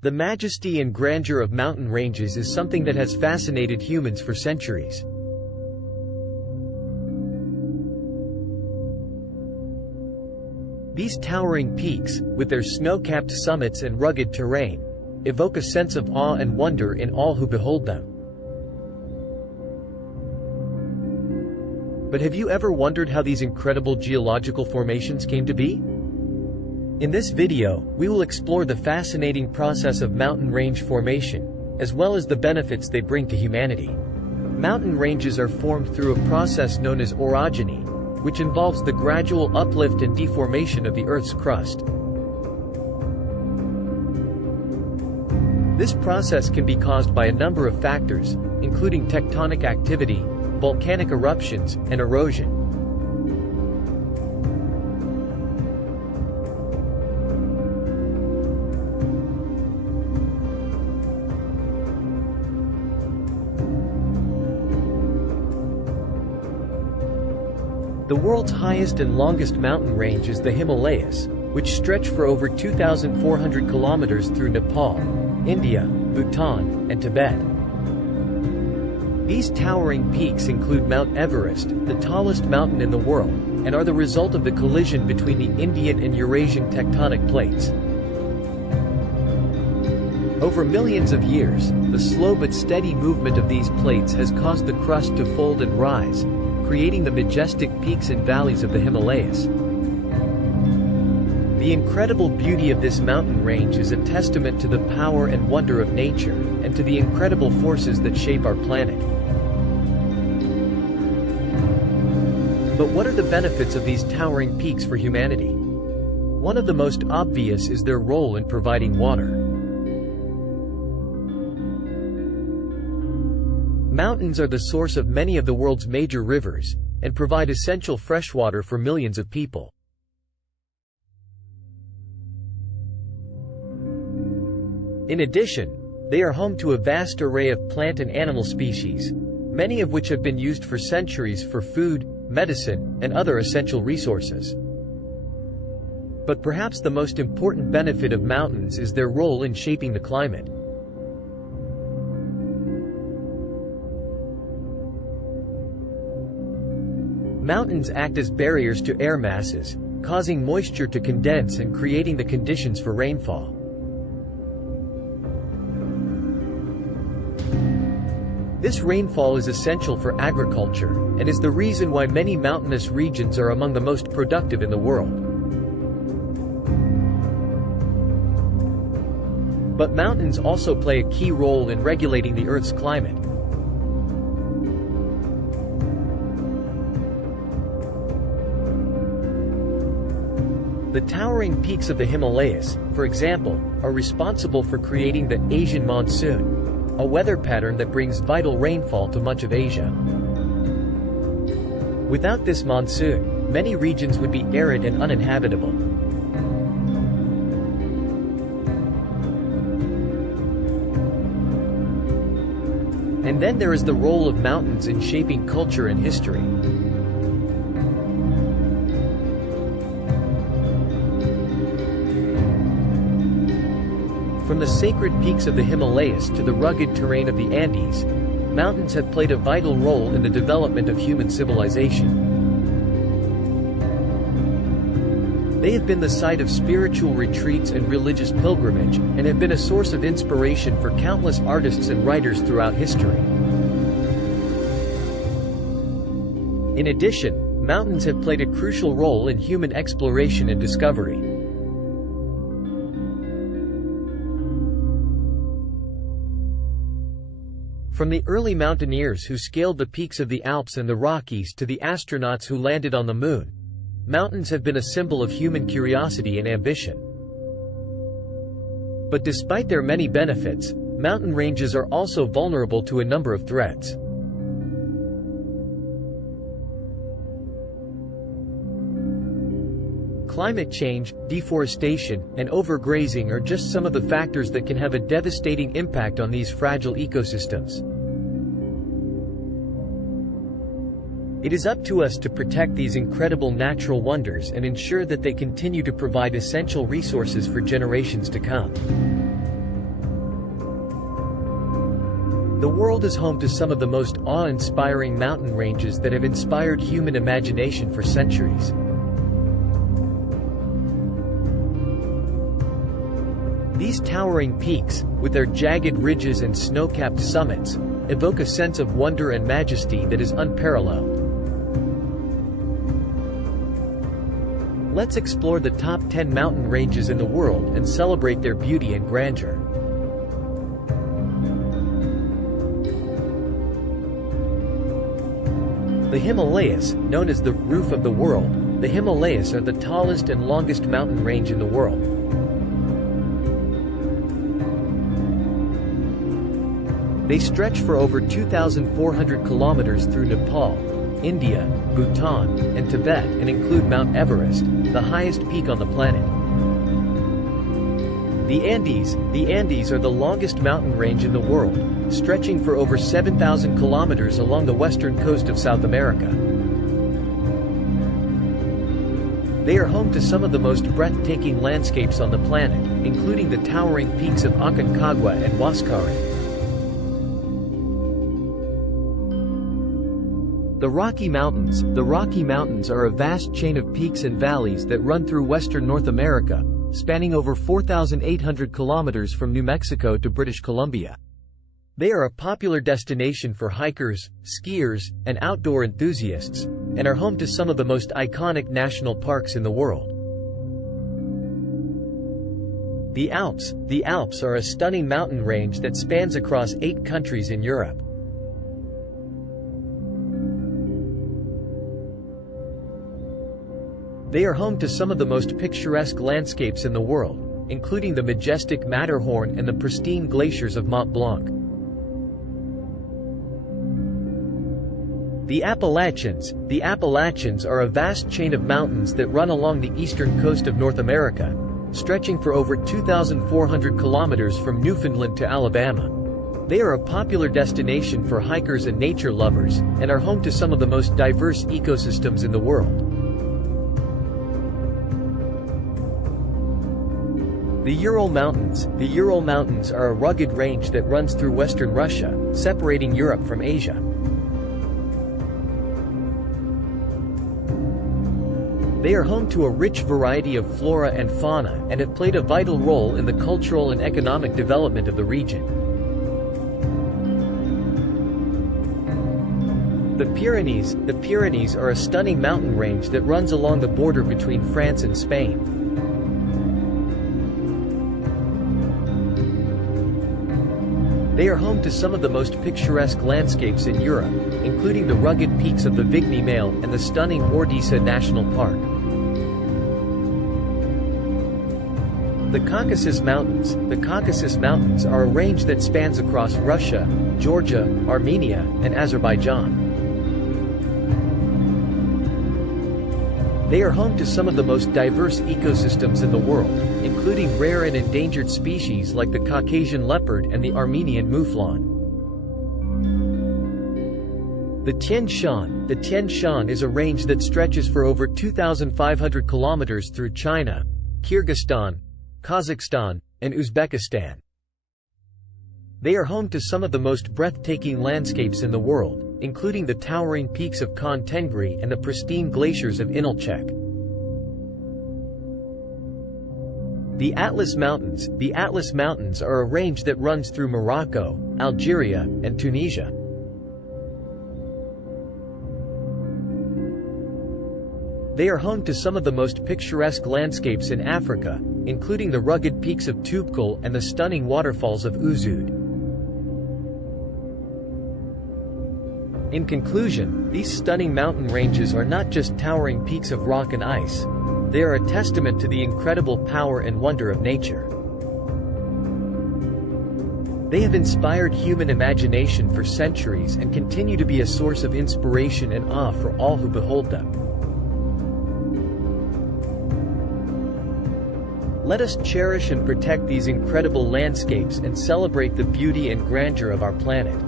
The majesty and grandeur of mountain ranges is something that has fascinated humans for centuries. These towering peaks, with their snow-capped summits and rugged terrain, evoke a sense of awe and wonder in all who behold them. But have you ever wondered how these incredible geological formations came to be? In this video, we will explore the fascinating process of mountain range formation, as well as the benefits they bring to humanity. Mountain ranges are formed through a process known as orogeny, which involves the gradual uplift and deformation of the Earth's crust. This process can be caused by a number of factors, including tectonic activity, volcanic eruptions, and erosion. The world's highest and longest mountain range is the Himalayas, which stretch for over 2,400 kilometers through Nepal, India, Bhutan, and Tibet. These towering peaks include Mount Everest, the tallest mountain in the world, and are the result of the collision between the Indian and Eurasian tectonic plates. Over millions of years, the slow but steady movement of these plates has caused the crust to fold and rise, creating the majestic peaks and valleys of the Himalayas. The incredible beauty of this mountain range is a testament to the power and wonder of nature, and to the incredible forces that shape our planet. But what are the benefits of these towering peaks for humanity? One of the most obvious is their role in providing water. Mountains are the source of many of the world's major rivers, and provide essential freshwater for millions of people. In addition, they are home to a vast array of plant and animal species, many of which have been used for centuries for food, medicine, and other essential resources. But perhaps the most important benefit of mountains is their role in shaping the climate. Mountains act as barriers to air masses, causing moisture to condense and creating the conditions for rainfall. This rainfall is essential for agriculture, and is the reason why many mountainous regions are among the most productive in the world. But mountains also play a key role in regulating the Earth's climate. The towering peaks of the Himalayas, for example, are responsible for creating the Asian monsoon, a weather pattern that brings vital rainfall to much of Asia. Without this monsoon, many regions would be arid and uninhabitable. And then there is the role of mountains in shaping culture and history. From the sacred peaks of the Himalayas to the rugged terrain of the Andes, mountains have played a vital role in the development of human civilization. They have been the site of spiritual retreats and religious pilgrimage, and have been a source of inspiration for countless artists and writers throughout history. In addition, mountains have played a crucial role in human exploration and discovery. From the early mountaineers who scaled the peaks of the Alps and the Rockies to the astronauts who landed on the Moon, mountains have been a symbol of human curiosity and ambition. But despite their many benefits, mountain ranges are also vulnerable to a number of threats. Climate change, deforestation, and overgrazing are just some of the factors that can have a devastating impact on these fragile ecosystems. It is up to us to protect these incredible natural wonders and ensure that they continue to provide essential resources for generations to come. The world is home to some of the most awe-inspiring mountain ranges that have inspired human imagination for centuries. These towering peaks, with their jagged ridges and snow-capped summits, evoke a sense of wonder and majesty that is unparalleled. Let's explore the top 10 mountain ranges in the world and celebrate their beauty and grandeur. The Himalayas, known as the roof of the world, the Himalayas are the tallest and longest mountain range in the world. They stretch for over 2,400 kilometers through Nepal, India, Bhutan, and Tibet and include Mount Everest, the highest peak on the planet. The Andes are the longest mountain range in the world, stretching for over 7,000 kilometers along the western coast of South America. They are home to some of the most breathtaking landscapes on the planet, including the towering peaks of Aconcagua and Huascarán. The Rocky Mountains are a vast chain of peaks and valleys that run through western North America, spanning over 4,800 kilometers from New Mexico to British Columbia. They are a popular destination for hikers, skiers, and outdoor enthusiasts, and are home to some of the most iconic national parks in the world. The Alps are a stunning mountain range that spans across 8 countries in Europe. They are home to some of the most picturesque landscapes in the world, including the majestic Matterhorn and the pristine glaciers of Mont Blanc. The Appalachians are a vast chain of mountains that run along the eastern coast of North America, stretching for over 2,400 kilometers from Newfoundland to Alabama. They are a popular destination for hikers and nature lovers, and are home to some of the most diverse ecosystems in the world. The Ural Mountains are a rugged range that runs through western Russia, separating Europe from Asia. They are home to a rich variety of flora and fauna and have played a vital role in the cultural and economic development of the region. The Pyrenees are a stunning mountain range that runs along the border between France and Spain. They are home to some of the most picturesque landscapes in Europe, including the rugged peaks of the Vigny-Male and the stunning Ordesa National Park. The Caucasus Mountains are a range that spans across Russia, Georgia, Armenia, and Azerbaijan. They are home to some of the most diverse ecosystems in the world, including rare and endangered species like the Caucasian leopard and the Armenian mouflon. The Tian Shan is a range that stretches for over 2,500 kilometers through China, Kyrgyzstan, Kazakhstan, and Uzbekistan. They are home to some of the most breathtaking landscapes in the world, including the towering peaks of Khan Tengri and the pristine glaciers of Inalchek. The Atlas Mountains are a range that runs through Morocco, Algeria, and Tunisia. They are home to some of the most picturesque landscapes in Africa, including the rugged peaks of Toubkal and the stunning waterfalls of Uzud. In conclusion, these stunning mountain ranges are not just towering peaks of rock and ice. They are a testament to the incredible power and wonder of nature. They have inspired human imagination for centuries and continue to be a source of inspiration and awe for all who behold them. Let us cherish and protect these incredible landscapes and celebrate the beauty and grandeur of our planet.